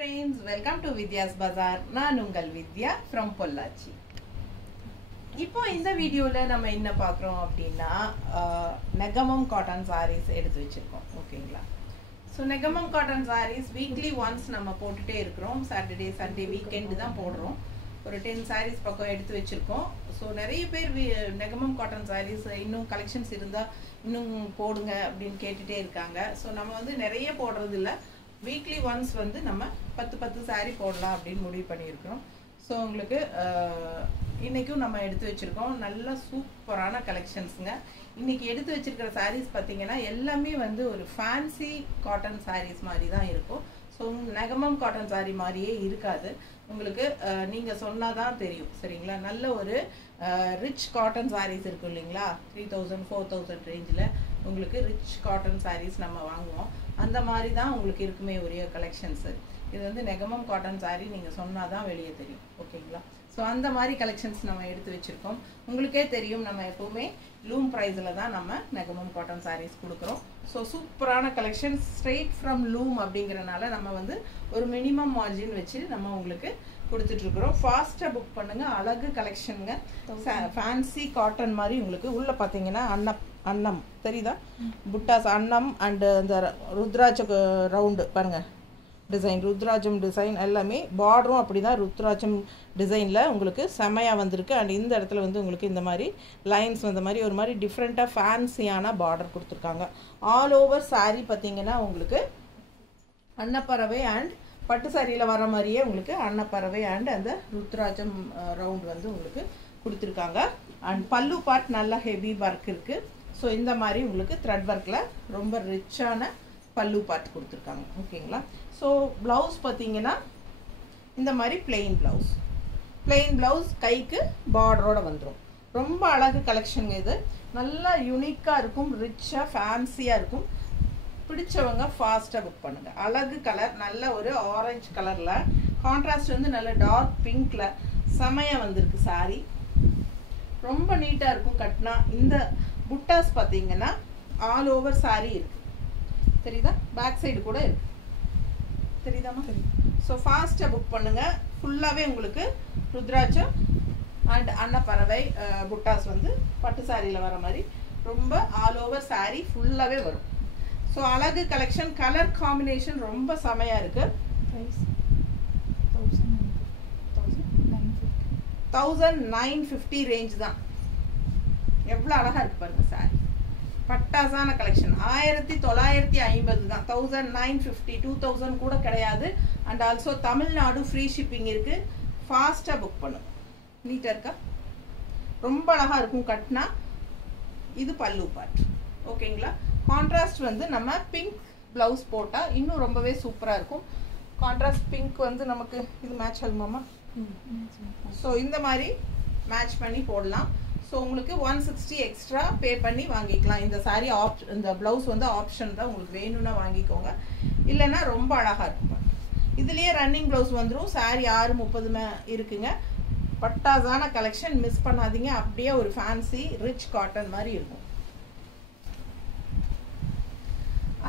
friends, welcome to Vidya's Bazaar. நான் உங்கள் வித்யா from Pollachi. இப்போ இந்த வீடியோல நம்ம என்ன பார்க்குறோம் அப்படின்னா நெகமம் காட்டன் sarees எடுத்து வச்சிருக்கோம். ஓகேங்களா? So Negamam cotton sarees weekly once நம்ம போட்டுட்டே இருக்கிறோம். சாட்டர்டே சண்டே வீக்கெண்டு தான் போடுறோம். ஒரு 10 sarees பக்கம் எடுத்து வச்சிருக்கோம். ஸோ நிறைய பேர் நெகமம் காட்டன் sarees இன்னும் கலெக்ஷன்ஸ் இருந்தால் இன்னும் போடுங்க அப்படின்னு கேட்டுகிட்டே இருக்காங்க. ஸோ நம்ம வந்து நிறைய போடுறது இல்லை, வீக்லி ஒன்ஸ் வந்து நம்ம 10 சாரீ போடலாம் அப்படின்னு முடிவு பண்ணியிருக்கிறோம். ஸோ உங்களுக்கு இன்றைக்கும் நம்ம எடுத்து வச்சுருக்கோம் நல்ல சூப்பரான கலெக்ஷன்ஸுங்க. இன்றைக்கி எடுத்து வச்சுருக்கிற சாரீஸ் பார்த்திங்கன்னா எல்லாமே வந்து ஒரு ஃபேன்சி காட்டன் சாரீஸ் மாதிரி தான் இருக்கும். ஸோ நெகமம் காட்டன் சாரீ மாதிரியே இருக்காது. உங்களுக்கு நீங்கள் சொன்னால் தான் தெரியும், சரிங்களா? நல்ல ஒரு ரிச் காட்டன் சாரீஸ் இருக்கும் இல்லைங்களா, 3000 4000 ரேஞ்சில் உங்களுக்கு ரிச் காட்டன் சாரீஸ் நம்ம வாங்குவோம். அந்த மாதிரி தான் உங்களுக்கு இருக்குமே ஒரே கலெக்ஷன்ஸு. இது வந்து நெகமம் காட்டன் சாரீ நீங்கள் சொன்னால் தான் வெளியே தெரியும். ஓகேங்களா? ஸோ அந்த மாதிரி கலெக்ஷன்ஸ் நம்ம எடுத்து வச்சுருக்கோம். உங்களுக்கே தெரியும், நம்ம எப்போவுமே லூம் ப்ரைஸில் தான் நம்ம நெகமம் காட்டன் சாரீஸ் கொடுக்குறோம். ஸோ சூப்பரான கலெக்ஷன்ஸ் ஸ்ட்ரெயிட் ஃப்ரம் லூம் அப்படிங்கிறனால நம்ம வந்து ஒரு மினிமம் மார்ஜின் வச்சு நம்ம உங்களுக்கு கொடுத்துட்ருக்குறோம். ஃபாஸ்ட்டாக புக் பண்ணுங்கள். அழகு கலெக்ஷனுங்க, ஃபேன்சி காட்டன் மாதிரி. உங்களுக்கு உள்ளே பார்த்தீங்கன்னா அன்னம் தெரியுதா, புட்டாஸ் அன்னம் அண்டு இந்த ருத்ராட்ச ரவுண்டு பாருங்கள் டிசைன், ருத்ராஜம் டிசைன் எல்லாமே. பார்டரும் அப்படி தான் ருத்ராஜம் டிசைனில் உங்களுக்கு செமையாக வந்திருக்கு. அண்ட் இந்த இடத்துல வந்து உங்களுக்கு இந்த மாதிரி லைன்ஸ் வந்த மாதிரி ஒரு மாதிரி டிஃப்ரெண்ட்டாக ஃபேன்சியான பார்டர் கொடுத்துருக்காங்க. ஆல் ஓவர் சாரீ பார்த்தீங்கன்னா உங்களுக்கு அன்னப்பறவை அண்ட் பட்டு சாரியில் வர மாதிரியே உங்களுக்கு அன்னப்பறவை அண்ட் அந்த ருத்ராஜம் ரவுண்ட் வந்து உங்களுக்கு கொடுத்துருக்காங்க. அண்ட் பல்லு பார்ட் நல்லா ஹெவி ஒர்க் இருக்குது. ஸோ இந்த மாதிரி உங்களுக்கு த்ரெட் ஒர்க்கில் ரொம்ப ரிச்சான பல்லு பார்ட் கொடுத்துருக்காங்க. ஓகேங்களா? ஸோ ப்ளவுஸ் பார்த்தீங்கன்னா இந்த மாதிரி பிளெயின் ப்ளவுஸ் கைக்கு பார்டரோடு வந்துடும். ரொம்ப அழகு கலெக்ஷனுங்க. இது நல்லா யூனிக்காக இருக்கும், ரிச்சாக ஃபேன்சியாக இருக்கும். பிடிச்சவங்க ஃபாஸ்ட்டாக புக் பண்ணுங்கள். அழகு கலர், நல்ல ஒரு ஆரஞ்சு கலரில், கான்ட்ராஸ்ட் வந்து நல்ல டார்க் பிங்க்கில் செமையாக வந்திருக்கு சாரீ. ரொம்ப நீட்டாக இருக்கும் கட்டினா. இந்த புட்டாஸ் பார்த்தீங்கன்னா ஆல் ஓவர் சாரீ இருக்குது, தெரியுதா? பேக் சைடு கூட இருக்கு, தெரியுதாமா? ஸோ ஃபாஸ்ட்டாக புக் பண்ணுங்கள். ஃபுல்லாகவே உங்களுக்கு ருத்ராட்சம் அண்ட் அன்னப்பறவை புட்டாஸ் வந்து பட்டு சாரியில் வர மாதிரி ரொம்ப ஆல் ஓவர் சாரீ ஃபுல்லாகவே வரும். ஸோ அழகு கலெக்ஷன், கலர் காம்பினேஷன் ரொம்ப செமையாக இருக்குது. 1950 ரேஞ்ச் தான். எவ்வளோ அழகாக இருக்குது பாருங்கள் சாரி. பட்டாசான கலெக்ஷன் 1950 தான். 1950 2000 கூட கிடையாது. And also Tamil Nadu free shipping இருக்குது. ஃபாஸ்ட்டாக புக் பண்ணும். நீட்டாக இருக்கா? ரொம்ப அழகாக இருக்கும் கட்டினா. இது பல்லு பார்ட். ஓகேங்களா? கான்ட்ராஸ்ட் வந்து நம்ம பிங்க் ப்ளவுஸ் போட்டால் இன்னும் ரொம்பவே சூப்பராக இருக்கும். கான்ட்ராஸ்ட் பிங்க் வந்து நமக்கு இது மேட்ச் ஆகுமாம்மா? ஸோ இந்த மாதிரி மேட்ச் பண்ணி போடலாம். ஸோ உங்களுக்கு 160 எக்ஸ்ட்ரா பே பண்ணி வாங்கிக்கலாம். இந்த சாரீ இந்த ப்ளவுஸ் வந்து ஆப்ஷன் தான், உங்களுக்கு வேணும்னா வாங்கிக்கோங்க, இல்லைன்னா ரொம்ப அழகாக இருக்கும். இதுலேயே ரன்னிங் ப்ளவுஸ் வந்துடும். சாரீ 630 இருக்குங்க. பட்டாசான கலெக்ஷன், மிஸ் பண்ணாதீங்க. அப்படியே ஒரு ஃபேன்சி ரிச் காட்டன் மாதிரி இருக்கும்.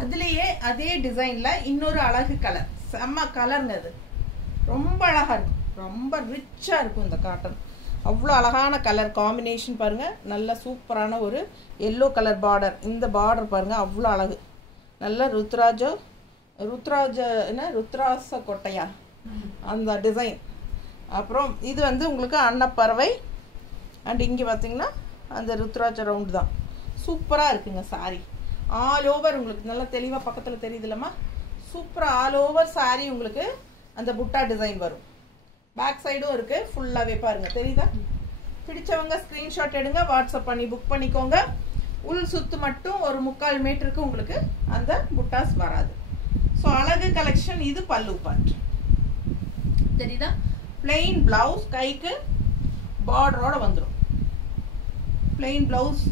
அதுலேயே அதே டிசைனில் இன்னொரு அழகு கலர், செம்ம கலருங்க. அது ரொம்ப அழகாக இருக்கும், ரொம்ப ரிச்சாக இருக்கும் இந்த காட்டன். அவ்வளோ அழகான கலர் காம்பினேஷன் பாருங்கள். நல்ல சூப்பரான ஒரு எல்லோ கலர் பார்டர். இந்த பார்டர் பாருங்கள், அவ்வளோ அழகு. நல்ல ருத்ராச கொட்டையா அந்த டிசைன். அப்புறம் இது வந்து உங்களுக்கு அன்னப்பறவை அண்ட் இங்கே பார்த்தீங்கன்னா அந்த ருத்ராஜ ரவுண்டு தான். சூப்பராக இருக்குங்க சாரீ. ஆல் ஓவர் உங்களுக்கு நல்லா தெளிவாக பக்கத்தில் தெரியுது இல்லைம்மா? சூப்பராக ஆல் ஓவர் சாரீ உங்களுக்கு அந்த புட்டா டிசைன் வரும். பேக் சைடும் இருக்குது ஃபுல்லாகவே பாருங்கள், தெரியுதா? பிடிச்சவங்க ஸ்க்ரீன்ஷாட் எடுங்க, வாட்ஸ்அப் பண்ணி புக் பண்ணிக்கோங்க. உள் சுத்து மட்டும் ஒரு 3/4 மீட்டருக்கு உங்களுக்கு அந்த புட்டாஸ் வராது. ஸோ அழகு கலெக்ஷன். இது பல்லு பார்ட், தெரியுதா? பிளெயின் பிளவுஸ் கைக்கு பார்டரோட வந்துடும். பிளெயின் பிளவுஸ்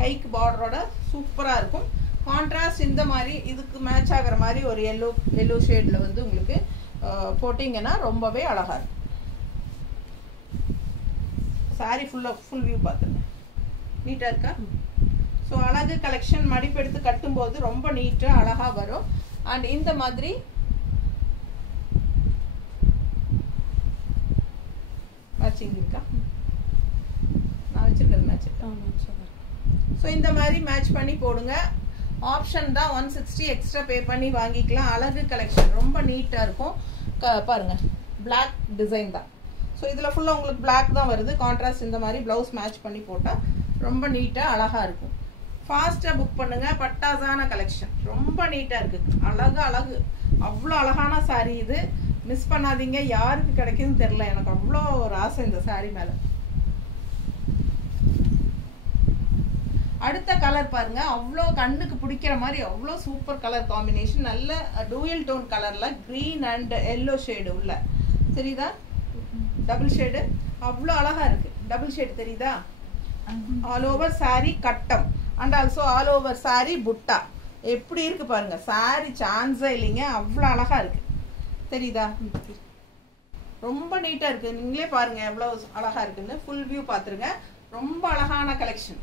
கைக்கு பார்டரோட சூப்பராக இருக்கும். கான்ட்ராஸ்ட் இந்த மாதிரி இதுக்கு மேட்ச் ஆகிற மாதிரி ஒரு எல்லோ ஷேடில் வந்து உங்களுக்கு போட்டிங்கன்னா ரொம்பவே அழகாக இருக்கும். சாரி ஃபுல் வியூ பார்த்துருங்க. நீட்டாக இருக்கா? ஸோ அழகு கலெக்ஷன். மடிப்பு எடுத்து கட்டும்போது ரொம்ப நீட்டாக அழகாக வரும். அண்ட் இந்த மாதிரி மேட்சிங் இருக்கா? நான் வச்சிருக்கிறது மேட்ச். ஸோ இந்த மாதிரி மேட்ச் பண்ணி போடுங்க. ஆப்ஷன் தான் 160 எக்ஸ்ட்ரா பே பண்ணி வாங்கிக்கலாம். அழகு கலெக்ஷன் ரொம்ப நீட்டாக இருக்கும். பாருங்க பிளாக் டிசைன் தான். ஸோ இதில் ஃபுல்லாக உங்களுக்கு பிளாக் தான் வருது. கான்ட்ராஸ்ட் இந்த மாதிரி ப்ளவுஸ் மேட்ச் பண்ணி போட்டால் ரொம்ப நீட்டாக அழகாக இருக்கும். ஃபாஸ்ட்டாக புக் பண்ணுங்க. பட்டாசான கலெக்ஷன் ரொம்ப நீட்டாக இருக்குது. அழகு அவ்வளோ அழகான சாரீ இது. மிஸ் பண்ணாதீங்க. யாருக்கு கிடைக்குதுன்னு தெரில. எனக்கு அவ்வளோ ஒரு ஆசை இந்த சாரீ மேலே. அடுத்த கலர் பாருங்க. அவ்வளோ கண்ணுக்கு பிடிக்கிற மாதிரி அவ்வளோ சூப்பர் கலர் காம்பினேஷன். நல்ல டூயல் டோன் கலரில் க்ரீன் அண்ட் எல்லோ ஷேடு உள்ள தெரியுதா? டபுள் ஷேடு அவ்வளோ அழகா இருக்கு. டபுள் ஷேடு தெரியுதா? ஆல் ஓவர் சாரி கட்டம் and also all over sorry புட்டா. எப்படி இருக்கு பாருங்க. சாரி சான்ஸே இல்லைங்க. அவ்வளோ அழகா இருக்கு. தெரியுதா? ரொம்ப நீட்டா இருக்கு. நீங்களே பாருங்க எவ்வளோ அழகா இருக்குன்னு. ஃபுல் வியூ பார்த்துருங்க. ரொம்ப அழகான கலெக்ஷன்.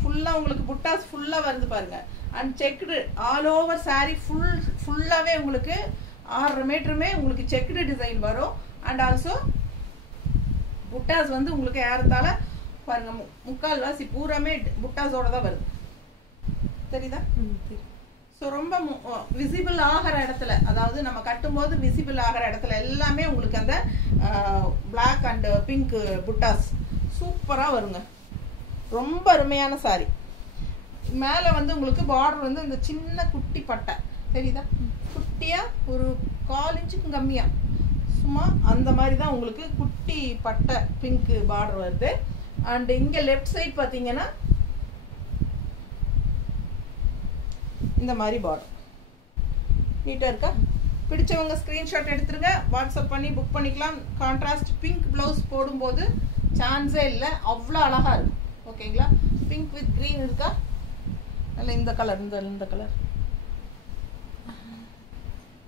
ஃபுல்லா உங்களுக்கு புட்டாஸ் ஃபுல்லா வருது பாருங்க. And checked all over sorry ஃபுல்லாவே உங்களுக்கு 6 மீட்டருமே உங்களுக்கு செக்குடு டிசைன் வரும். அண்ட் ஆல்சோ புட்டாஸ் வந்து உங்களுக்கு ஏறத்தால பாருங்க முக்கால்வாசி பூராமே புட்டாஸோட தான் வருது. தெரியுதா? ஸோ ரொம்ப விசிபிள் ஆகிற இடத்துல, அதாவது நம்ம கட்டும்போது விசிபிள் ஆகிற இடத்துல எல்லாமே உங்களுக்கு அந்த பிளாக் அண்ட் பிங்க் புட்டாஸ் சூப்பராக வருங்க. ரொம்ப அருமையான சாரி. மேலே வந்து உங்களுக்கு பார்டர் வந்து இந்த சின்ன குட்டி பட்டை தெரியுதா? குட்டியாக ஒரு 1/4 இன்ச்சுக்கு கம்மியாக சும்மா அந்த மாதிரி தான் உங்களுக்கு குட்டி பட்டை பிங்க் பார்டர் வருது. அண்ட் இங்கே லெஃப்ட் சைட் பார்த்தீங்கன்னா இந்த மாதிரி பார்டர் நீட்டாக இருக்கா? பிடிச்சவங்க ஸ்க்ரீன்ஷாட் எடுத்துருங்க. வாட்ஸ்அப் பண்ணி புக் பண்ணிக்கலாம். கான்ட்ராஸ்ட் பிங்க் ப்ளவுஸ் போடும்போது சான்ஸே இல்லை. அவ்வளோ அழகாக இருக்கும். ஓகேங்களா? பிங்க் வித் க்ரீன் இருக்கா? இல்லை இந்த கலர் இந்த கலர்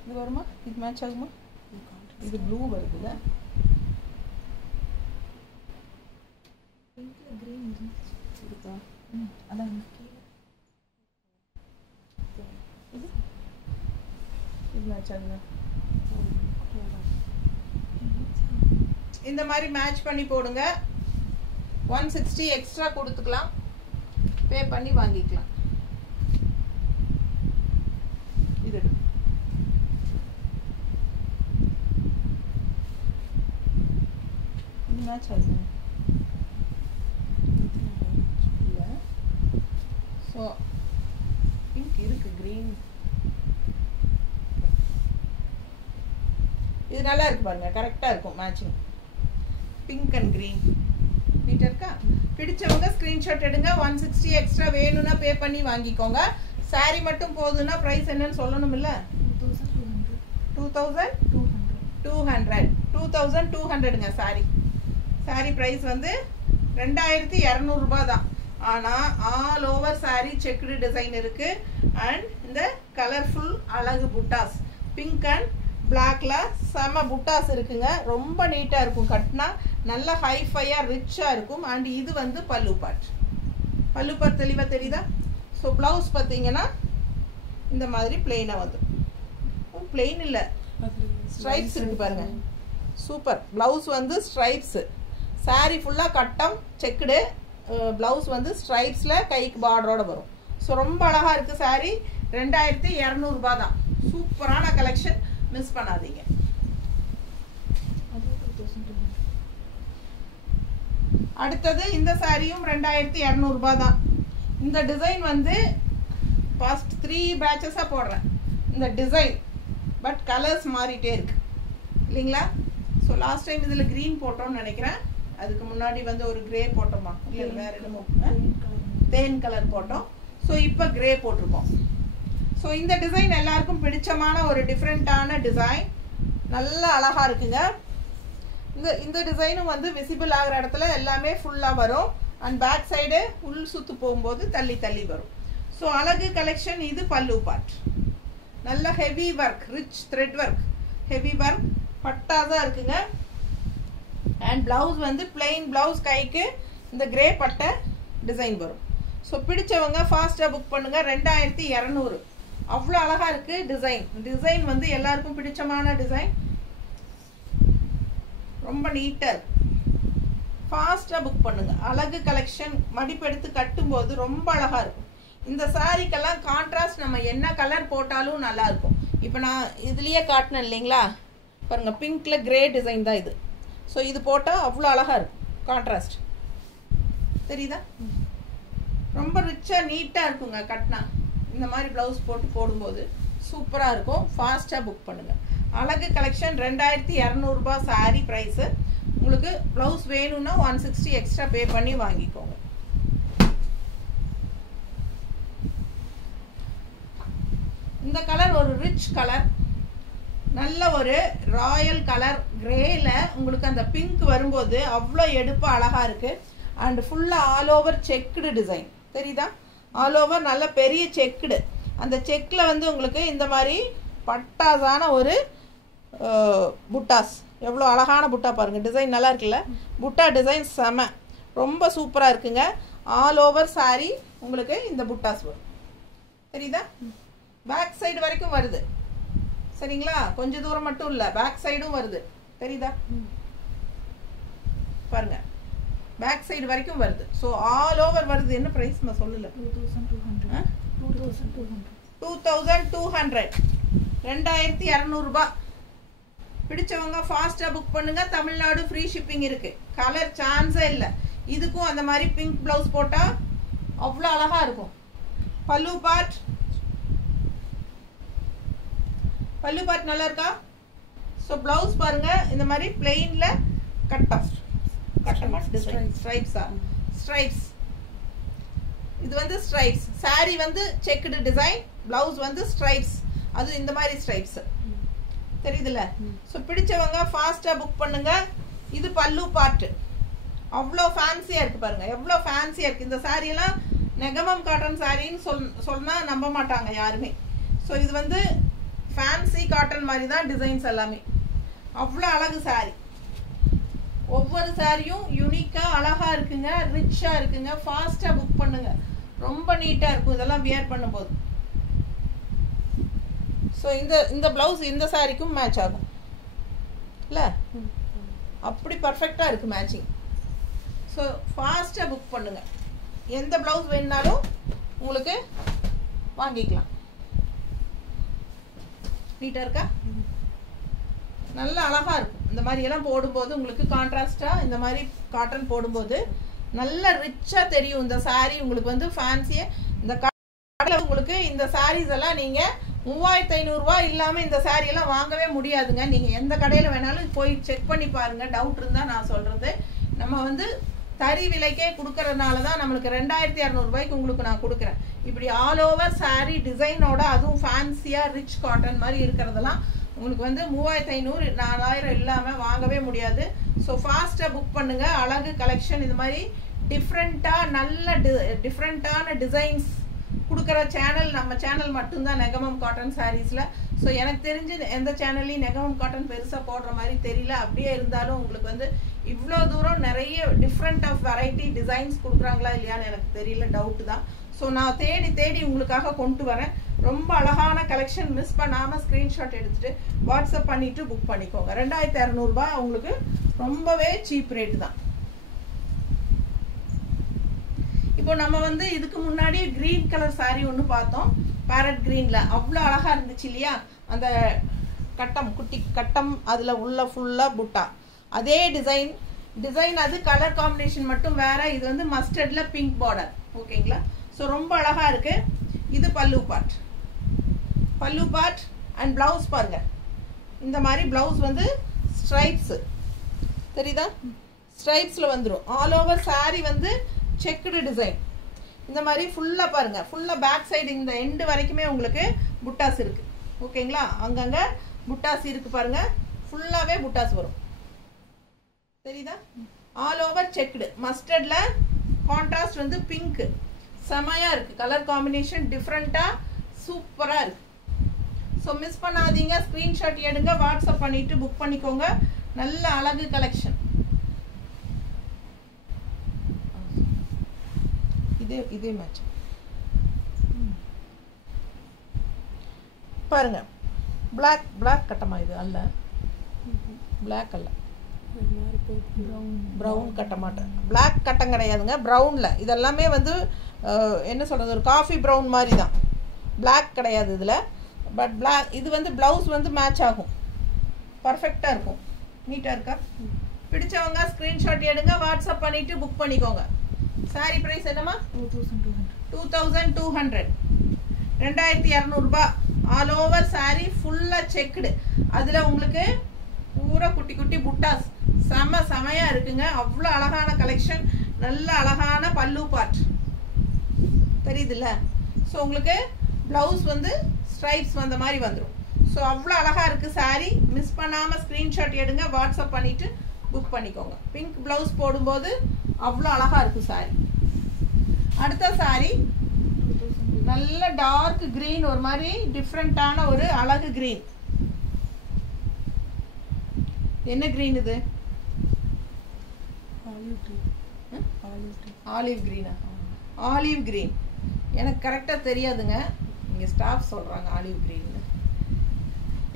இது வருமா? இது மேட்ச் ஆகுமா? இது ப்ளூ வருதுல்ல? இருக்கா? அதான் இது மேட்ச் ஆகுங்க. இந்த மாதிரி மேட்ச் பண்ணி போடுங்க. 160 எக்ஸ்ட்ரா கொடுத்துக்கலாம். பே பண்ணி வாங்கிக்கலாம். இது மேட்ச் ஆகுது. இல்லை ஸோ பிங்க் இருக்கு, கிரீன் இது நல்லா இருக்கு பாருங்க. கரெக்டாக இருக்கும் மேட்சிங். பிங்க் அண்ட் கிரீன் நீட்டாக இருக்கா? பிடிச்சவங்க ஸ்க்ரீன்ஷாட் எடுங்க. 160 எக்ஸ்ட்ரா வேணும்னா பே பண்ணி வாங்கிக்கோங்க. சாரி மட்டும் போதுன்னா ப்ரைஸ் என்னன்னு சொல்லணும் இல்லை? 2200ங்க சாரி. சாரி ப்ரைஸ் வந்து 2200 ரூபாய் தான். ஆனால் all over sorry checked design இருக்கு. அண்ட் இந்த கலர்ஃபுல் அழகு புட்டாஸ் பிங்க் அண்ட் பிளாக்ல செம புட்டாஸ் இருக்குங்க. ரொம்ப நீட்டாக இருக்கும். கட்டினா நல்லா ஹைஃபையாக ரிச்சாக இருக்கும். அண்ட் இது வந்து பல்லு பார்ட் தெளிவாக தெரியுதா? ஸோ ப்ளவுஸ் பார்த்தீங்கன்னா இந்த மாதிரி பிளெயினாக வந்துடும். பிளெயின் இல்லை, ஸ்ட்ரைப்ஸ் இருக்கு பாருங்க. சூப்பர். ப்ளவுஸ் வந்து ஸ்ட்ரைப்ஸு. சாரி ஃபுல்லாக கட்டம் செக்குடு. ப்ளவுஸ் வந்து ஸ்ட்ரைப்ஸில் கைக்கு பார்டரோட வரும். ஸோ ரொம்ப அழகாக இருக்குது சாரி. 2200 ரூபாய் தான். சூப்பரான கலெக்ஷன். மிஸ் பண்ணாதீங்க. அடுத்தது இந்த சாரியும் 2200 ரூபாய் தான். இந்த டிசைன் வந்து பாஸ்ட் 3 பேட்சஸாக போடுறேன் இந்த டிசைன். பட் கலர்ஸ் மாறிட்டே இருக்கு இல்லைங்களா? ஸோ லாஸ்ட் டைம் இதில் க்ரீன் போட்டோம்னு நினைக்கிறேன். அதுக்கு முன்னாடி வந்து ஒரு கிரே போட்டோமா? இல்லை வேற என்னமோ தேன் கலர் போட்டோம். ஸோ இப்போ கிரே போட்டிருக்கோம். ஸோ இந்த டிசைன் எல்லாருக்கும் பிடிச்சமான ஒரு டிஃப்ரெண்ட்டான டிசைன். நல்லா அழகாக இருக்குங்க. இந்த டிசைனும் வந்து விசிபிள் ஆகிற இடத்துல எல்லாமே ஃபுல்லாக வரும். அண்ட் பேக் சைடு உள் சுற்று போகும்போது தள்ளி தள்ளி வரும். ஸோ அழகு கலெக்ஷன். இது பல்லு பார்ட். நல்ல heavy work, rich thread work, heavy work பட்டாதான் இருக்குங்க. அண்ட் பிளவுஸ் வந்து பிளெயின் பிளவுஸ். கைக்கு இந்த கிரே பட்டை டிசைன் வரும். ஸோ பிடிச்சவங்க ஃபாஸ்ட்டாக புக் பண்ணுங்க. 2200. அவ்வளோ அழகா இருக்கு டிசைன். டிசைன் வந்து எல்லாருக்கும் பிடிச்சமான டிசைன். ரொம்ப நீட்டாக இருக்கு. ஃபாஸ்ட்டாக புக் பண்ணுங்க. அழகு கலெக்ஷன் மடிப்பெடுத்து கட்டும்போது ரொம்ப அழகாக இருக்கும். இந்த சாரீக்கெல்லாம் கான்ட்ராஸ்ட் நம்ம என்ன கலர் போட்டாலும் நல்லா இருக்கும். இப்போ நான் இதுலேயே காட்டினேன் இல்லைங்களா, பாருங்கள் பிங்க்கில் கிரே டிசைன் தான் இது. ஸோ இது போட்டால் அவ்வளோ அழகாக இருக்கும் கான்ட்ராஸ்ட். தெரியுதா? ரொம்ப ரிச்சாக நீட்டாக இருக்குங்க கட்டினா. இந்த மாதிரி ப்ளவுஸ் போட்டு போடும்போது சூப்பராக இருக்கும். ஃபாஸ்ட்டாக புக் பண்ணுங்கள். அழகு கலெக்ஷன் 2200 ரூபாய் சாரீ ப்ரைஸு. உங்களுக்கு ப்ளவுஸ் வேணும்னா 160 எக்ஸ்ட்ரா பே பண்ணி வாங்கிக்கோங்க. இந்த கலர் ஒரு ரிச் கலர், நல்ல ஒரு ராயல் கலர் கிரேல உங்களுக்கு அந்த பிங்க் வரும்போது அவ்வளோ எடுப்பு அழகாக இருக்குது. அண்ட் ஃபுல்லாக ஆல் ஓவர் செக்குடு டிசைன் தெரியுதா? ஆல் ஓவர் நல்ல பெரிய செக்குடு. அந்த செக்கில் வந்து உங்களுக்கு இந்த மாதிரி பட்டாசான ஒரு புட்டாஸ், எவ்வளோ அழகான புட்டா பாருங்கள். டிசைன் நல்லா இருக்குல்ல? புட்டா டிசைன் செம, ரொம்ப சூப்பராக இருக்குங்க. ஆல் ஓவர் சாரீ உங்களுக்கு இந்த புட்டாஸ் வரும். தெரியுதா? பேக் சைடு வரைக்கும் வருது. சரிங்களா? கொஞ்சம் தூரம் மட்டும் இல்லை, பேக் சைடும் வருது. தெரியுதா? பாருங்க, பேக் சைடு வரைக்கும் வருது. ஸோ ஆல் ஓவர் வருது. என்ன ப்ரைஸ் சொல்லல? 2200. 2200 ரூபாய். பிடிச்சவங்க ஃபாஸ்ட்டாக புக் பண்ணுங்க. தமிழ்நாடு ஃப்ரீ ஷிப்பிங் இருக்கு. கலர் சான்ஸே இல்லை. இதுக்கும் அந்த மாதிரி பிங்க் ப்ளவுஸ் போட்டால் அவ்வளோ அழகாக இருக்கும். பல்லு பார்ட் நல்லா இருக்கா? ஸோ ப்ளவுஸ் பாருங்க, இந்த மாதிரி பிளெயினில் கட் ஆஃப் ஸ்ட்ரைப்ஸ். இது வந்து ஸ்ட்ரைப்ஸ். சாரி வந்து செக்குடு டிசைன், பிளவுஸ் வந்து ஸ்ட்ரைப்ஸ். அது இந்த மாதிரி ஸ்ட்ரைப்ஸ் தெரியுதுல்ல? ஸோ பிடிச்சவங்க ஃபாஸ்ட்டாக புக் பண்ணுங்க. இது பல்லு பார்ட்டு. அவ்வளோ ஃபேன்சியாக இருக்குது பாருங்க, எவ்வளோ ஃபேன்சியாக இருக்குது. இந்த சாரியெல்லாம் நெகமம் காட்டன் சாரின்னு சொன்னால் நம்ப மாட்டாங்க யாருமே. ஸோ இது வந்து ஃபேன்சி காட்டன் மாதிரி தான் டிசைன்ஸ் எல்லாமே. அவ்வளோ அழகு சாரி. ஒவ்வொரு சாரியும் யூனிக்காக அழகாக இருக்குங்க, ரிச்சாக இருக்குங்க. ஃபாஸ்ட்டாக புக் பண்ணுங்க. ரொம்ப நீட்டாக இருக்கும் இதெல்லாம் வியர் பண்ணும்போது. ஸோ இந்த ப்ளவுஸ் இந்த சாரிக்கும் மேட்ச் ஆகும் இல்லை? அப்படி பர்ஃபெக்டாக இருக்குது மேட்சிங். ஸோ ஃபாஸ்ட்டாக புக் பண்ணுங்கள். எந்த ப்ளவுஸ் வேணுனாலும் உங்களுக்கு வாங்கிக்கலாம். நீட்டாக இருக்கா? நல்ல அழகாக இருக்கும். இந்த மாதிரி எல்லாம் போடும்போது உங்களுக்கு கான்ட்ராஸ்டாக இந்த மாதிரி காட்டன் போடும்போது நல்ல ரிச்சாக தெரியும். இந்த சாரீ உங்களுக்கு வந்து ஃபேன்சியாக இந்த கடையில் உங்களுக்கு இந்த சாரீஸ் எல்லாம் நீங்கள் 3500 ரூபாய் இல்லாமல் இந்த சாரீ எல்லாம் வாங்கவே முடியாதுங்க. நீங்கள் எந்த கடையில் வேணாலும் போய் செக் பண்ணி பாருங்கள். டவுட் இருந்தால் நான் சொல்கிறது. நம்ம வந்து தறி விலைக்கே கொடுக்கறதுனால தான் நம்மளுக்கு 2200 ரூபாய்க்கு உங்களுக்கு நான் கொடுக்குறேன். இப்படி ஆல் ஓவர் சாரீ டிசைனோட, அதுவும் ஃபேன்சியாக ரிச் காட்டன் மாதிரி இருக்கிறதெல்லாம் உங்களுக்கு வந்து 3500 4000 இல்லாமல் வாங்கவே முடியாது. ஸோ ஃபாஸ்ட்டாக புக் பண்ணுங்கள். அழகு கலெக்ஷன் இது மாதிரி டிஃப்ரெண்ட்டாக நல்ல டிஃப்ரெண்ட்டான டிசைன்ஸ் கொடுக்குற சேனல் நம்ம சேனல் மட்டும்தான், நெகமம் காட்டன் சாரீஸில். ஸோ எனக்கு தெரிஞ்சு எந்த சேனல்லையும் நெகமம் காட்டன் பெருசாக போடுற மாதிரி தெரியல. அப்படியே இருந்தாலும் உங்களுக்கு வந்து இவ்வளோ தூரம் நிறைய டிஃப்ரெண்ட் ஆஃப் வெரைட்டி டிசைன்ஸ் கொடுக்குறாங்களா இல்லையான்னு எனக்கு தெரியல, டவுட்டு தான். ஸோ நான் தேடி உங்களுக்காக கொண்டு வரேன். ரொம்ப அழகான கலெக்ஷன். மிஸ் பண்ணாமல் ஸ்க்ரீன்ஷாட் எடுத்துகிட்டு வாட்ஸ்அப் பண்ணிவிட்டு புக் பண்ணிக்கோங்க. 2200 ரூபாய் உங்களுக்கு ரொம்பவே சீப் ரேட்டு தான். இப்போ நம்ம வந்து இதுக்கு முன்னாடி கிரீன் கலர் சாரீ ஒன்று பார்த்தோம், பேரட் கிரீன்ல. அவ்வளோ அழகாக இருந்துச்சு இல்லையா? அந்த கட்டம், குட்டி கட்டம், அதில் உள்ள ஃபுல்லாக புட்டா. அதே டிசைன் அது கலர் காம்பினேஷன் மட்டும் வேற. இது வந்து மஸ்டர்டில் பிங்க் பார்டர். ஓகேங்களா? ஸோ ரொம்ப அழகாக இருக்கு. இது பல்லு பார்ட் அண்ட் பிளவுஸ் பாருங்க. இந்த மாதிரி பிளவுஸ் வந்து ஸ்ட்ரைப்ஸ் தெரியுதா? ஸ்ட்ரைப்ஸில் வந்துடும். ஆல் ஓவர் சாரீ வந்து செக்குடு டிசைன். இந்த மாதிரி ஃபுல்லாக பாருங்க, ஃபுல்லாக பேக் சைடு இந்த எண்டு வரைக்குமே உங்களுக்கு புட்டாஸ் இருக்கு. ஓகேங்களா? அங்கங்கே புட்டாஸ் இருக்கு பாருங்க. ஃபுல்லாகவே புட்டாஸ் வரும். தெரியுதா? All over checked. மஸ்டர்டில் கான்ட்ராஸ்ட் வந்து பிங்க். செமையாக இருக்குது. கலர் காம்பினேஷன் டிஃப்ரெண்ட்டாக சூப்பராக இருக்குது. ஸோ மிஸ் பண்ணாதீங்க. ஸ்க்ரீன்ஷாட் எடுங்க, வாட்ஸ்அப் பண்ணிவிட்டு புக் பண்ணிக்கோங்க. நல்ல அழகு கலெக்ஷன். இதே மேட்ச் பாருங்க. பிளாக் கட்டமா? இது அல்ல, பிளாக் அல்ல, ப்ரௌன் கட்ட மாட்டேன், பிளாக் கட்டம் கிடையாதுங்க, ப்ரௌனில். இதெல்லாமே வந்து என்ன சொல்கிறது, ஒரு காஃபி ப்ரௌன் மாதிரி தான், பிளாக் கிடையாது இதில். பட் பிளாக் இது வந்து ப்ளவுஸ் வந்து மேட்ச் ஆகும், பர்ஃபெக்டாக இருக்கும், நீட்டாக இருக்கா. பிடிச்சவங்க ஸ்க்ரீன்ஷாட் எடுங்க, வாட்ஸ்அப் பண்ணிவிட்டு புக் பண்ணிக்கோங்க. சாரி ப்ரைஸ் என்னம்மா? 2200, 2200 ஆல் ஓவர் சாரி, ஃபுல்லாக செக்குடு. அதில் உங்களுக்கு பூரா குட்டி குட்டி புட்டாஸ் செமையாக இருக்குங்க. அவ்வளோ அழகான கலெக்ஷன், நல்ல அழகான பல்லு பார்ட் தெரியுதுல்ல. ஸோ உங்களுக்கு ப்ளவுஸ் வந்து ஸ்ட்ரைப்ஸ் வந்த மாதிரி வந்துடும். ஸோ அவ்வளோ அழகாக இருக்குது சாரி. மிஸ் பண்ணாமல் ஸ்க்ரீன்ஷாட் எடுங்க, வாட்ஸ்அப் பண்ணிவிட்டு புக் பண்ணிக்கோங்க. பிங்க் ப்ளவுஸ் போடும்போது அவ்வளோ அழகாக இருக்குது சாரி. அடுத்த சாரி நல்ல டார்க் கிரீன், ஒரு மாதிரி டிஃப்ரெண்ட்டான ஒரு அழகு கிரீன். என்ன கிரீன் இது? ஆலிவ் கிரீனா? ஆலிவ் கிரீன் எனக்கு கரெக்டாக தெரியாதுங்க, இங்கே ஸ்டாஃப் சொல்கிறாங்க ஆலிவ் கிரீன்,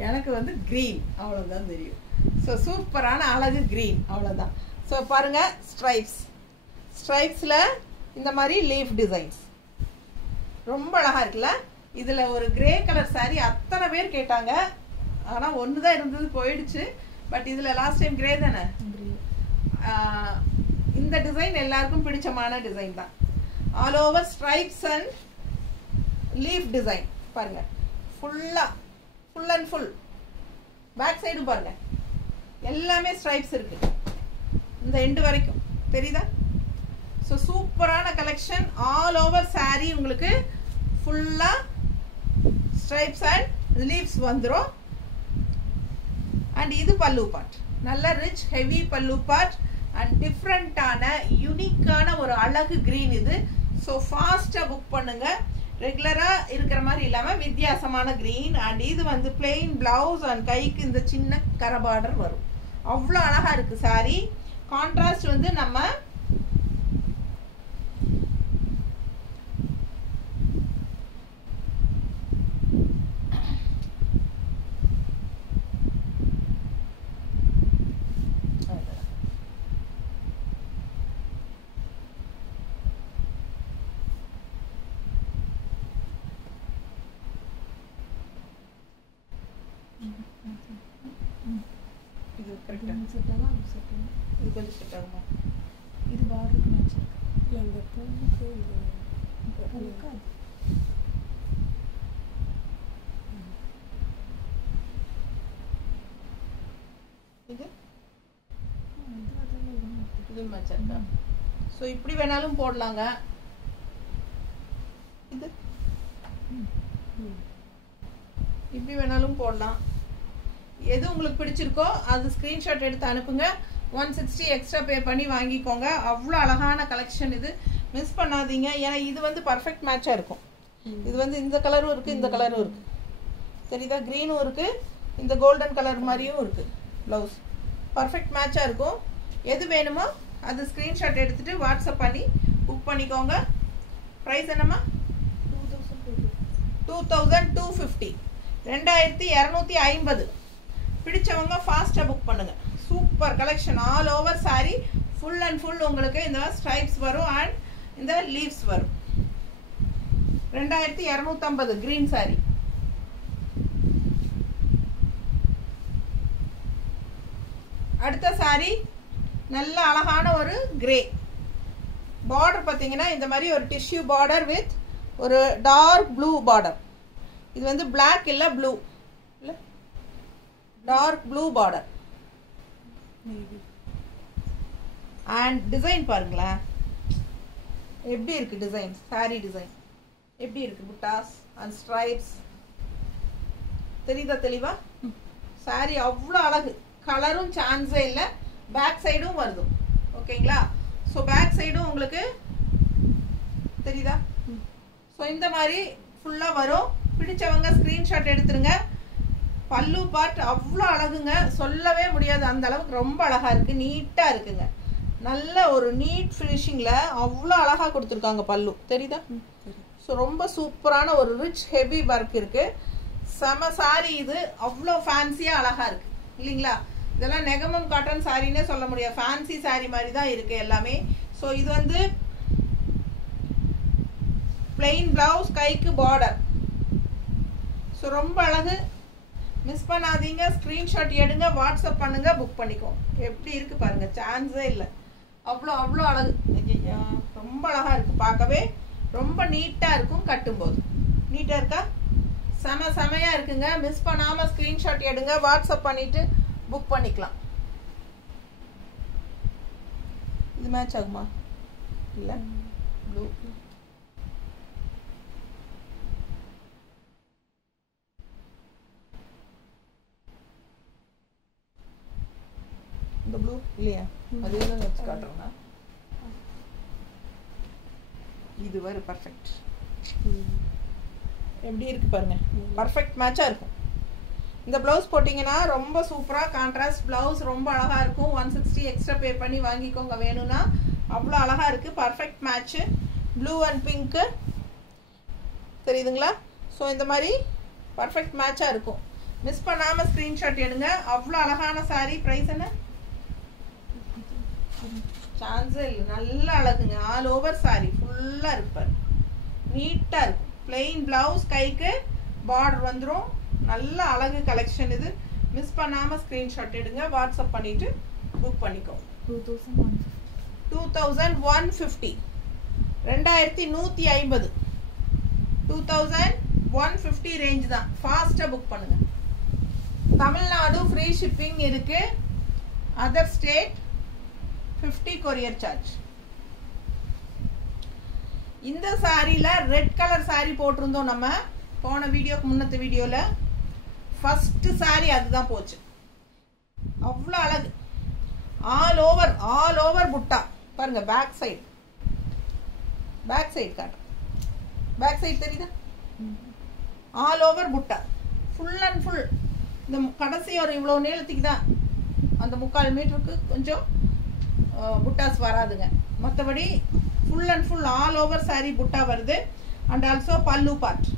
எனக்கு வந்து கிரீன் அவ்வளோதான் தெரியும். ஸோ சூப்பரான அழகு கிரீன், அவ்வளோதான். ஸோ பாருங்கள், ஸ்ட்ரைப்ஸில் இந்த மாதிரி லீஃப் டிசைன்ஸ் ரொம்ப அழகாக இருக்குல்ல. இதில் ஒரு கிரே கலர் சாரீ அத்தனை பேர் கேட்டாங்க, ஆனால் ஒன்று தான் இருந்தது, போயிடுச்சு. பட் இதில் லாஸ்ட் டைம் கிரே தானே. இந்த டிசைன் எல்லாருக்கும் பிடிச்சமான டிசைன் தான். All over stripes and leaf design பாருங்க, ஃபுல் அண்ட் ஃபுல். பேக் சைடும் பாருங்க, எல்லாமே ஸ்ட்ரைப்ஸ் இருக்கு இந்த எண்டு வரைக்கும், தெரியுதா? ஸோ சூப்பரான கலெக்ஷன். ஆல் ஓவர் சாரீ உங்களுக்கு ஃபுல்லாக ஸ்ட்ரைப்ஸ் அண்ட் லீவ்ஸ் வந்துடும். அண்ட் இது பல்லு பார்ட், நல்ல ரிச் ஹெவி பல்லு பார்ட் அண்ட் டிஃப்ரெண்ட்டான யூனிக்கான ஒரு அழகு கிரீன் இது. ஸோ ஃபாஸ்ட்டாக புக் பண்ணுங்க, ரெகுலராக இருக்கிற மாதிரி இல்லாமல் வித்தியாசமான கிரீன். அண்ட் இது வந்து பிளெயின் பிளவுஸ் அண்ட் கைக்கு இந்த சின்ன கரை பார்டர் வரும், அவ்வளோ அழகாக இருக்குது சாரீ. கான்ட்ராஸ்ட் வந்து நம்ம இது கரெக்டாக செட் ஆகும். இது கொஞ்சம் செட் ஆகுமா? இது பார்டருக்கு மேட்ச் இல்லை, இந்த பூவுக்கு இருக்காது. இது இது மேட்ச் இருக்கா? ஸோ இப்படி வேணாலும் போடலாங்க. இது இப்படி வேணாலும் போடலாம், எது உங்களுக்கு பிடிச்சிருக்கோ அது ஸ்க்ரீன்ஷாட் எடுத்து அனுப்புங்க. 160 எக்ஸ்ட்ரா பே பண்ணி வாங்கிக்கோங்க. அவ்வளோ அழகான கலெக்ஷன் இது, மிஸ் பண்ணாதீங்க. ஏன்னா இது வந்து பர்ஃபெக்ட் மேட்சாக இருக்கும். இது வந்து இந்த கலரும் இருக்குது, இந்த கலரும் இருக்குது, தெரியுதா? க்ரீனும் இருக்குது, இந்த கோல்டன் கலர் மாதிரியும் இருக்குது. ப்ளவுஸ் பர்ஃபெக்ட் மேட்சாக இருக்கும். எது வேணுமோ அது ஸ்க்ரீன்ஷாட் எடுத்துகிட்டு வாட்ஸ்அப் பண்ணி புக் பண்ணிக்கோங்க. ப்ரைஸ் என்னம்மா? 2250, 2250. பிடிச்சவங்க ஃபாஸ்ட்டாக புக் பண்ணுங்கள். Super collection, all over sari full and full உங்களுக்கு இந்த ஸ்ட்ரைப்ஸ் வரும் அண்ட் இந்த லீவ்ஸ் வரும். 2250 கிரீன் சாரீ. அடுத்த சாரீ நல்ல அழகான ஒரு கிரே பார்டர். பார்த்தீங்கன்னா இந்த மாதிரி ஒரு டிஷ்யூ பார்டர் வித் ஒரு டார்க் ப்ளூ பார்டர். இது வந்து பிளாக் இல்லை, ப்ளூ இல்லை, dark blue border. And design பாருங்களேன் எப்படி இருக்கு டிசைன், சாரி டிசைன் எப்படி இருக்கு, புட்டாஸ் அண்ட் ஸ்ட்ரைப்ஸ் தெரியுதா தெளிவா? சாரி அவ்வளோ அழகு, கலரும் சான்ஸே இல்லை. பேக் சைடும் வருது, ஓகேங்களா? ஸோ பேக் சைடும் உங்களுக்கு தெரியுதா? ஸோ இந்த மாதிரி ஃபுல்லாக வரும். பிடிச்சவங்க ஸ்க்ரீன்ஷாட் எடுத்துருங்க. பல்லு பார்ட் அவ்வளோ அழகுங்க, சொல்லவே முடியாது, அந்த அளவுக்கு ரொம்ப அழகாக இருக்குது, நீட்டாக இருக்குங்க. நல்ல ஒரு நீட் ஃபினிஷிங்கில் அவ்வளோ அழகாக கொடுத்துருக்காங்க பல்லு, தெரியுதா? ஸோ ரொம்ப சூப்பரான ஒரு ரிச் ஹெவி ஒர்க் இருக்குது. செம சாரி இது, அவ்வளோ ஃபேன்சியாக அழகாக இருக்குது இல்லைங்களா? இதெல்லாம் நெகமம் காட்டன் சாரின்னே சொல்ல முடியாது, ஃபேன்சி சாரி மாதிரி தான் இருக்கு எல்லாமே. ஸோ இது வந்து பிளெயின் பிளவுஸ், கைக்கு பார்டர். ஸோ ரொம்ப அழகு, மிஸ் பண்ணாதீங்க. ஸ்க்ரீன்ஷாட் எடுங்க, வாட்ஸ்அப் பண்ணுங்க, புக் பண்ணிக்கோ. எப்படி இருக்கு பாருங்க, சான்ஸே இல்லை, அவ்வளோ அவ்வளோ அழகு. ரொம்ப அழகா இருக்கு, பார்க்கவே ரொம்ப நீட்டா இருக்கும். கட்டும்போது நீட்டா இருக்கா, செமையா இருக்குங்க. மிஸ் பண்ணாம ஸ்கிரீன்ஷாட் எடுங்க, வாட்ஸ்அப் பண்ணிட்டு புக் பண்ணிக்கலாம். இது மேட்ச் ஆகுமா இல்ல? ப்ளூ இந்த ப்ளூ இல்லையா, அதே தான் வச்சு காட்டுறேன்னா இது வரை பர்ஃபெக்ட். எப்படி இருக்கு பாருங்க, பர்ஃபெக்ட் மேட்சா இருக்கும். இந்த ப்ளவுஸ் போட்டிங்கன்னா ரொம்ப சூப்பராக கான்ட்ராஸ்ட் ப்ளவுஸ், ரொம்ப அழகாக இருக்கும். 160 எக்ஸ்ட்ரா பே பண்ணி வாங்கிக்கோங்க வேணும்னா. அவ்வளோ அழகாக இருக்குது, perfect match. Blue and pink தெரியுதுங்களா? ஸோ இந்த மாதிரி பர்ஃபெக்ட் மேட்சாக இருக்கும். மிஸ் பண்ணாமல் ஸ்க்ரீன்ஷாட் எடுங்க. அவ்வளோ அழகான சாரீ. ப்ரைஸ் என்ன? சான்ஸே இல்லை, நல்ல அழகுங்க. ஆல் ஓவர் சாரீ ஃபுல்லாக இருப்பார், நீட்டாக இருக்கும். பிளெயின் ப்ளவுஸ், கைக்கு பார்டர் வந்துடும். நல்ல அழகு கலெக்ஷன் இது. மிஸ் பண்ணாமல் ஸ்க்ரீன்ஷாட் எடுங்க, வாட்ஸ்அப் பண்ணிவிட்டு புக் பண்ணிக்கோ. 2150, 2150, 2150 ரேஞ்ச் தான். ஃபாஸ்ட்டாக புக் பண்ணுங்க. தமிழ்நாடு ஃப்ரீ ஷிப்பிங் இருக்கு. Other state 50 courier charge. இந்த சாரியில் ரெட் கலர் சாரி போட்டிருந்தோம் நம்ம போன வீடியோக்கு முன்னத்த வீடியோல. ஃபர்ஸ்ட் சாரி அதுதான் போச்சு. அவ்வளோ அழகு, ஆல் ஓவர் புட்டா பாருங்க. பேக் சைடு காட்டு, பேக் சைடு தெரியுதா? ஆல் ஓவர் புட்டா, ஃபுல் அண்ட் ஃபுல். இந்த கடைசி ஒரு இவ்வளோ நீளத்துக்கு தான், அந்த 3/4 மீட்டருக்கு கொஞ்சம் புட்டாஸ் வராதுங்க. மற்றபடி full and full all over sorry புட்டா வருது. அண்ட் ஆல்சோ பல்லு பார்ட்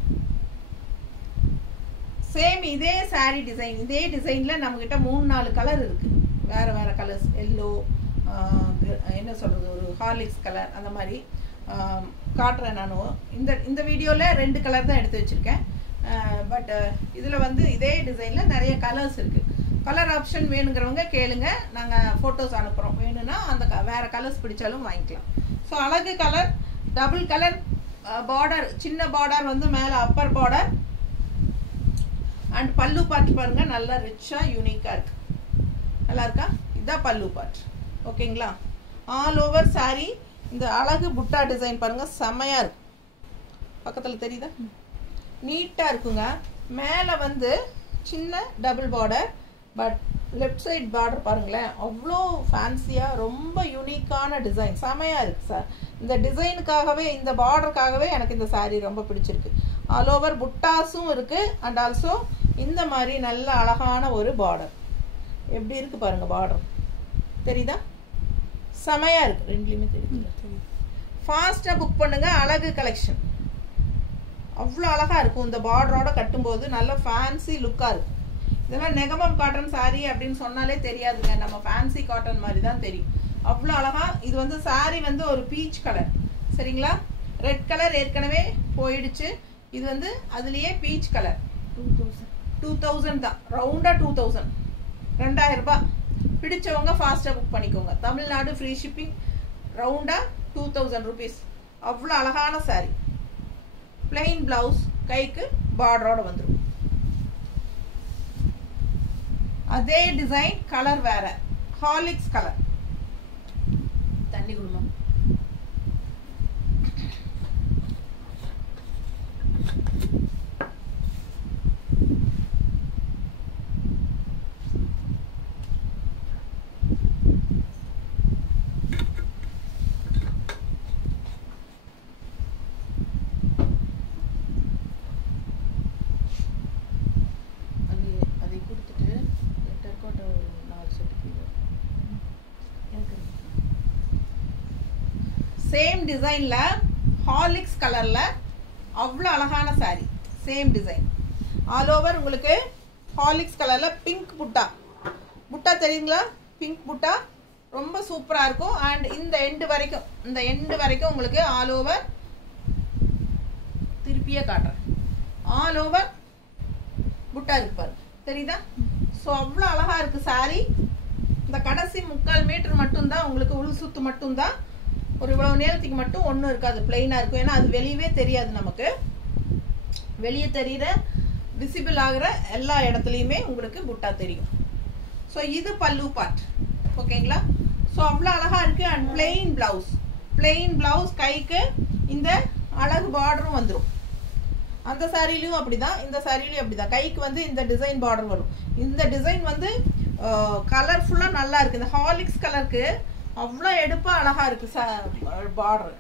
சேம். இதே சாரி டிசைன், இதே டிசைனில் நம்மக்கிட்ட 3-4 கலர் இருக்குது, வேறு வேறு கலர்ஸ். எல்லோ, என்ன சொல்கிறது, ஒரு ஹார்லிக்ஸ் கலர், அந்த மாதிரி காட்டுறேன் நானும். இந்த வீடியோவில் 2 கலர் தான் எடுத்து வச்சுருக்கேன். பட் இதில் வந்து இதே டிசைனில் நிறைய கலர்ஸ் இருக்குது. கலர் ஆப்ஷன் வேணுங்கிறவங்க கேளுங்க, நாங்கள் ஃபோட்டோஸ் அனுப்புகிறோம். வேணும்னா அந்த வேறு கலர்ஸ் பிடிச்சாலும் வாங்கிக்கலாம். ஸோ அழகு கலர், டபுள் கலர் பார்டர், சின்ன பார்டர் வந்து மேலே அப்பர் பார்டர். அண்ட் பல்லு பார்ட் பாருங்க, நல்லா ரிச்சா யூனிக்கா இருக்கு. நல்லா இருக்கா? இதுதான் பல்லு பார்ட். ஓகேங்களா? All over sorry. இந்த அழகு புட்டா டிசைன் பாருங்க, செம்மையா இருக்கு. பக்கத்தில் தெரியுதா? நீட்டா இருக்குங்க. மேலே வந்து சின்ன double border, but left side border பாருங்களேன், அவ்வளோ ஃபேன்சியாக ரொம்ப யூனிக்கான டிசைன். செமையாக இருக்குது சார். இந்த டிசைனுக்காகவே, இந்த பார்டருக்காகவே எனக்கு இந்த சாரீ ரொம்ப பிடிச்சிருக்கு. ஆல் ஓவர் புட்டாஸும் இருக்குது. அண்ட் ஆல்சோ இந்த மாதிரி நல்ல அழகான ஒரு பார்டர். எப்படி இருக்குது பாருங்கள் பார்டர், தெரியுதா? செமையாக இருக்குது. ரெண்டுலேயுமே தெரியுது. ஃபாஸ்ட்டாக புக் பண்ணுங்கள். அழகு கலெக்ஷன் அவ்வளோ அழகாக இருக்கும். இந்த பார்டரோட கட்டும்போது நல்ல ஃபேன்சி லுக்காக இருக்கும். இதெல்லாம் நெகமம் காட்டன் சாரீ அப்படின்னு சொன்னாலே தெரியாதுங்க, நம்ம ஃபேன்சி காட்டன் மாதிரி தான் தெரியும். அவ்வளோ அழகா. இது வந்து சாரீ வந்து ஒரு பீச் கலர், சரிங்களா? ரெட் கலர் ஏற்கனவே போயிடுச்சு. இது வந்து அதுலேயே பீச் கலர். 2000 தான், ரவுண்டா 2000, 2000 ரூபாய். பிடிச்சவங்க ஃபாஸ்ட்டாக புக் பண்ணிக்கோங்க. தமிழ்நாடு ஃப்ரீ ஷிப்பிங், ரவுண்டா 2000 ருபீஸ். அவ்வளோ அழகான சாரீ. பிளெயின் பிளவுஸ், கைக்கு பார்டரோட வந்துடும். அதே டிசைன், கலர் வேற, ஹார்லிக்ஸ் கலர். தண்ணி குடுமா. சேம் டிசைன்ல ஹார்லிக்ஸ் கலர்ல அவ்வளோ அழகான sorry. Same design all over உங்களுக்கு ஹார்லிக்ஸ் கலர்ல பிங்க் புட்டா தெரியுங்களா? பிங்க் புட்டா ரொம்ப சூப்பரா இருக்கும். அண்ட் இந்த எண்டு வரைக்கும் உங்களுக்கு ஆல் ஓவர் திருப்பியே காட்டுறேன். ஆல் ஓவர் புட்டா இருக்கு பாருங்க, தெரியுதா? ஸோ அவ்வளோ அழகா இருக்கு சாரி. இந்த கடைசி 3/4 மீட்டர் மட்டும்தான் உங்களுக்கு உள் சுத்து மட்டும்தான் ஒரு இவ்வளவு நேரத்துக்கு மட்டும் ஒன்றும் இருக்காது, பிளெயினா இருக்கும். ஏன்னா அது வெளியவே தெரியாது, நமக்கு வெளியே தெரியுற விசிபிள் ஆகிற எல்லா இடத்துலையுமே உங்களுக்கு புட்டா தெரியும். ஸோ இது பல்லு பார்ட், ஓகேங்களா? ஸோ அவ்வளோ அழகா இருக்கு. அண்ட் பிளெயின் பிளவுஸ் கைக்கு இந்த அழகு பார்டரும் வந்துடும். அந்த சாரிலையும் அப்படிதான், இந்த சாரிலையும் அப்படிதான். கைக்கு வந்து இந்த டிசைன் பார்டர் வரும். இந்த டிசைன் வந்து கலர்ஃபுல்லா நல்லா இருக்கு. இந்த ஹாலிக்ஸ் கலருக்கு அவ்வளோ எடுப்பா அழகா இருக்கு பார்டர்.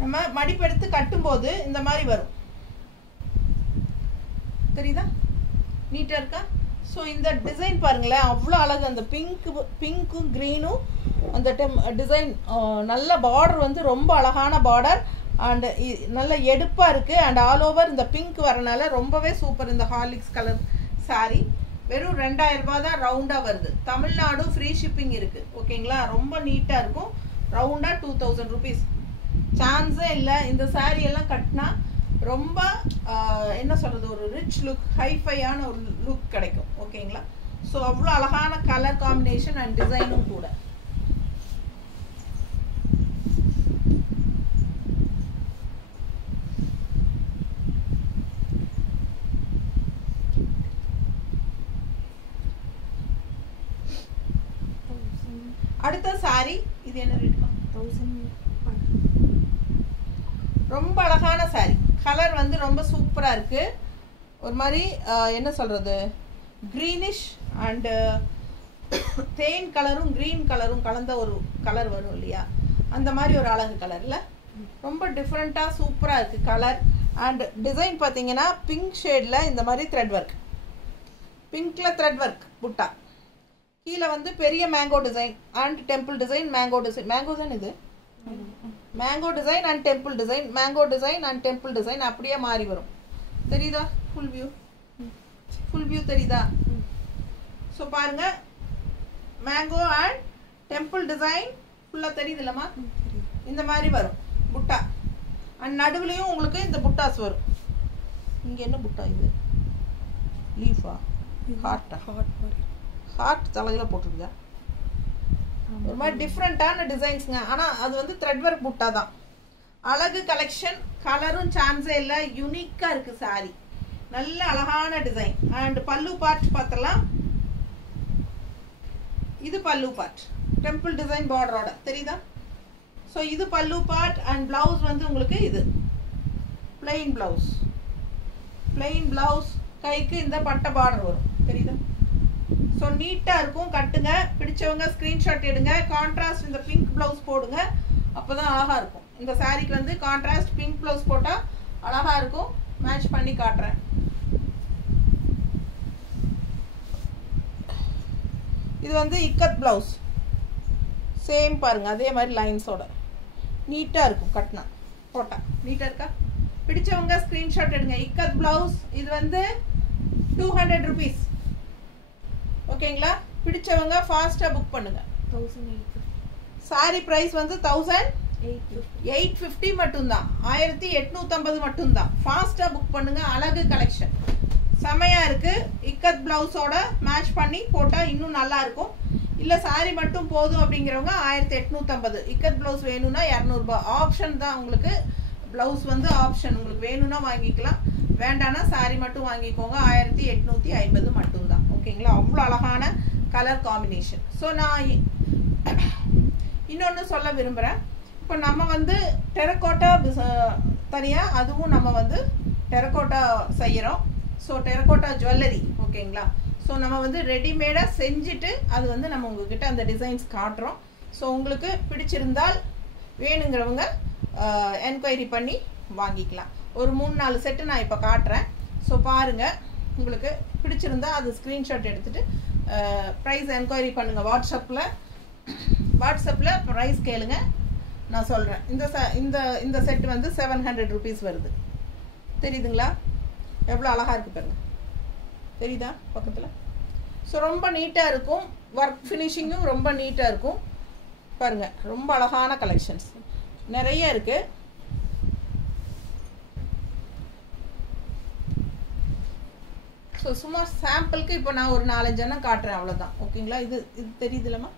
நம்ம மடிப்பெடுத்து கட்டும் போது இந்த மாதிரி வரும், தெரியுதா? நீட்டா இருக்கா? ஸோ இந்த டிசைன் பாருங்களேன், அவ்வளோ அழகு. அந்த பிங்க்கும் க்ரீனும் அந்த டிசைன் நல்ல பார்டர் வந்து ரொம்ப அழகான பார்டர். அண்ட் நல்ல எடுப்பா இருக்கு. அண்ட் ஆல் ஓவர் இந்த பிங்க் வரனால ரொம்பவே சூப்பர். இந்த ஹார்லிக்ஸ் கலர் சாரி வெறும் 2000 ரூபாய் தான், ரவுண்டா வருது. தமிழ்நாடு ஃப்ரீ ஷிப்பிங் இருக்கு, ஓகேங்களா? ரொம்ப நீட்டா இருக்கும். ரவுண்டா 2000 ருபீஸ், சான்ஸே இல்லை. இந்த சாரி எல்லாம் கட்டினா ரொம்ப என்ன சொல்றது, ஒரு ரிச் லுக், ஹைஃபையான ஒரு லுக் கிடைக்கும், ஓகேங்களா? ஸோ அவ்வளோ அழகான கலர் காம்பினேஷன் அண்ட் டிசைனும் கூட. அடுத்த சாரி இது என்ன ரேட்? 1000. ரொம்ப அழகான சாரி. கலர் வந்து ரொம்ப சூப்பரா இருக்கு. ஒரு மாதிரி என்ன சொல்றது, கிரீனிஷ் அண்ட் தேன் கலரும் கிரீன் கலரும் கலந்த ஒரு கலர் வரும் இல்லையா, அந்த மாதிரி ஒரு அழகு கலர்ல ரொம்ப டிஃப்ரெண்டா சூப்பரா இருக்கு கலர். அண்ட் டிசைன் பாத்தீங்கன்னா பிங்க் ஷேட்ல இந்த மாதிரி த்ரெட் ஒர்க், பிங்க்ல த்ரெட் ஒர்க் புட்டா. கீழே வந்து பெரிய mango design and temple design. Mango தான் இது. Mango design and temple design, mango design and temple design அப்படியே மாறி வரும், தெரியுதா? ஃபுல் வியூ தெரியுதா? ஸோ பாருங்க, மேங்கோ அண்ட் டெம்பிள் டிசைன் ஃபுல்லா தெரியுது இல்லம்மா? இந்த மாதிரி வரும் புட்டா. அண்ட் நடுவுலையும் உங்களுக்கு இந்த புட்டாஸ் வரும். இங்க என்ன புட்டா இது? லீஃபா? ஹார்ட் தலையில போட்டுருக்கா. ஒரு மாதிரி டிஃப்ரெண்டான டிசைன்ஸ்ங்க. ஆனா அது வந்து த்ரெட் ஒர்க் புட்டா தான். அழகு கலெக்ஷன், கலரும் சான்ஸே இல்லை, யூனிக்கா இருக்கு சாரி. நல்ல அழகான டிசைன். அண்ட் பல்லு பார்ட் பார்த்தலாம். இது பல்லு பார்ட், டெம்பிள் டிசைன் பார்டரோட, தெரியுதா? ஸோ இது பல்லு பார்ட். அண்ட் பிளவுஸ் வந்து உங்களுக்கு இது பிளெயின் பிளவுஸ், கைக்கு இந்த பட்டை பார்டர் வரும், தெரியுதா? ஸோ நீட்டா இருக்கும். கட்டுங்க, பிடிச்சவங்க ஸ்கிரீன்ஷாட் எடுங்க. கான்ட்ராஸ்ட் இந்த பிங்க் பிளவுஸ் போடுங்க, அப்பதான் அழகா இருக்கும். இந்த சாரிக்கு வந்து கான்ட்ராஸ்ட் பிங்க் பிளவுஸ் போட்டா அழகா இருக்கும். மேட்ச் பண்ணி காட்டுறேன். இது வந்து இக்கத் பிளவுஸ், சேம் பாருங்க, அதே மாதிரி லைன்ஸோட நீட்டா இருக்கும். கட்டினா போட்டா நீட்டா இருக்கா? பிடிச்சவங்க ஸ்கிரீன்ஷாட் எடுங்க. இக்கத் பிளவுஸ் இது வந்து 200 ருபீஸ், ஓகேங்களா? பிடிச்சவங்க ஃபாஸ்டா புக் பண்ணுங்க. 1850. சாரி பிரைஸ் வந்து 1850 மட்டும்தான், 1850 மட்டும்தான். ஃபாஸ்டா புக் பண்ணுங்க. அழகு கலெக்ஷன் செமையா இருக்கு. இக்கத் பிளவுஸோட மேட்ச் பண்ணி போட்டா இன்னும் நல்லா இருக்கும். இல்ல சாரி மட்டும் போதும் அப்படிங்கிறவங்க 1850. இக்கத் பிளவுஸ் வேணும்னா 200 ரூபாய் ஆப்ஷன் தான் உங்களுக்கு. பிளவுஸ் வந்து ஆப்ஷன், உங்களுக்கு வேணும்னா வாங்கிக்கலாம், வேண்டாம்னா சாரி மட்டும் வாங்கிக்கோங்க. 1850 மட்டும்தான், ஓகேங்களா? அவ்வளோ அழகான கலர் காம்பினேஷன். ஸோ நான் இன்னொன்று சொல்ல விரும்புகிறேன். இப்போ நம்ம வந்து டெரக்கோட்டா தனியாக, அதுவும் நம்ம வந்து டெரக்கோட்டா செய்கிறோம். ஸோ டெரக்கோட்டா ஜுவல்லரி, ஓகேங்களா? ஸோ நம்ம வந்து ரெடிமேடாக செஞ்சுட்டு அது வந்து நம்ம உங்ககிட்ட அந்த டிசைன்ஸ் காட்டுறோம். ஸோ உங்களுக்கு பிடிச்சிருந்தால் வேணுங்கிறவங்க என்கொயரி பண்ணி வாங்கிக்கலாம். ஒரு 3-4 செட்டு நான் இப்போ காட்டுறேன். ஸோ பாருங்கள், உங்களுக்கு பிடிச்சிருந்தா அது ஸ்க்ரீன்ஷாட் எடுத்துகிட்டு ப்ரைஸ் என்கொயரி பண்ணுங்கள். வாட்ஸ்அப்பில் ப்ரைஸ் கேளுங்க, நான் சொல்கிறேன். இந்த செட் வந்து 700 ருபீஸ் வருது. தெரியுதுங்களா? எவ்வளோ அழகாக இருக்குது பாருங்க, தெரியுதா பக்கத்தில்? ஸோ ரொம்ப நீட்டாக இருக்கும், ஒர்க் ஃபினிஷிங்கும் ரொம்ப நீட்டாக இருக்கும் பாருங்க. ரொம்ப அழகான கலெக்ஷன்ஸ் நிறைய இருக்கு. ஸோ சும்மா சாம்பிளுக்கு இப்போ நான் ஒரு 4-5 எண்ணம் காட்டுறேன், அவ்வளோதான். ஓகேங்களா? இது இது தெரியுதுல்லம்மா?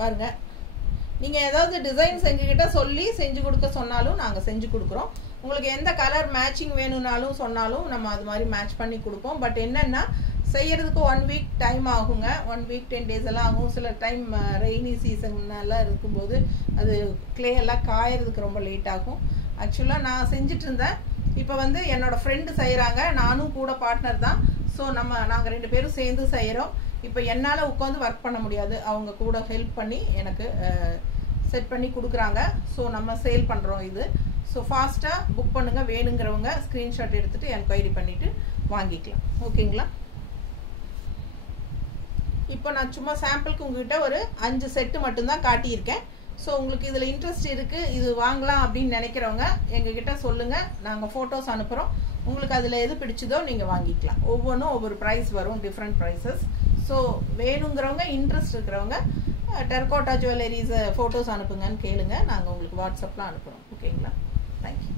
பாருங்க, நீங்கள் ஏதாவது டிசைன்ஸ் எங்ககிட்ட சொல்லி செஞ்சு கொடுக்க சொன்னாலும் நாங்கள் செஞ்சு கொடுக்குறோம். உங்களுக்கு எந்த கலர் மேட்சிங் வேணும்னாலும் சொன்னாலும் நம்ம அது மாதிரி மேட்ச் பண்ணி கொடுப்போம். பட் என்னென்னா செய்யறதுக்கு 1 வீக் டைம் ஆகுங்க. 1 வீக் 10 days எல்லாம் ஆகும். சில டைம் ரெய்னி சீசன்லாம் இருக்கும்போது அது கிளே எல்லாம் காயறதுக்கு ரொம்ப லேட் ஆகும். ஆக்சுவலாக நான் செஞ்சுட்டு இருந்தேன், இப்போ வந்து என்னோட ஃப்ரெண்டு செய்கிறாங்க, நானும் கூட பார்ட்னர் தான். ஸோ நாங்கள் 2 பேரும் சேர்ந்து செய்கிறோம். இப்போ என்னால் உட்காந்து ஒர்க் பண்ண முடியாது, அவங்க கூட ஹெல்ப் பண்ணி எனக்கு செட் பண்ணி கொடுக்குறாங்க. ஸோ நம்ம சேல் பண்ணுறோம் இது. ஸோ ஃபாஸ்ட்டாக புக் பண்ணுங்கள், வேணுங்கிறவங்க ஸ்க்ரீன்ஷாட் எடுத்துகிட்டு என்கொயரி பண்ணிவிட்டு வாங்கிக்கலாம். ஓகேங்களா? இப்போ நான் சும்மா சாம்பிளுக்கு உங்ககிட்ட ஒரு 5 செட்டு மட்டும்தான் காட்டியிருக்கேன். ஸோ உங்களுக்கு இதில் இன்ட்ரெஸ்ட் இருக்குது, இது வாங்கலாம் அப்படின்னு நினைக்கிறவங்க எங்ககிட்ட சொல்லுங்கள், நாங்கள் ஃபோட்டோஸ் அனுப்புகிறோம். உங்களுக்கு அதில் எது பிடிச்சதோ நீங்கள் வாங்கிக்கலாம். ஒவ்வொன்றும் ஒவ்வொரு ப்ரைஸ் வரும், டிஃப்ரெண்ட் ப்ரைஸஸ். ஸோ வேணுங்கிறவங்க, இன்ட்ரெஸ்ட் இருக்கிறவங்க டெரகோட்டா ஜுவல்லரிஸ் ஃபோட்டோஸ் அனுப்புங்கன்னு கேளுங்க, நாங்கள் உங்களுக்கு வாட்ஸ்அப்பில் அனுப்புகிறோம். ஓகேங்களா? தேங்க்யூ.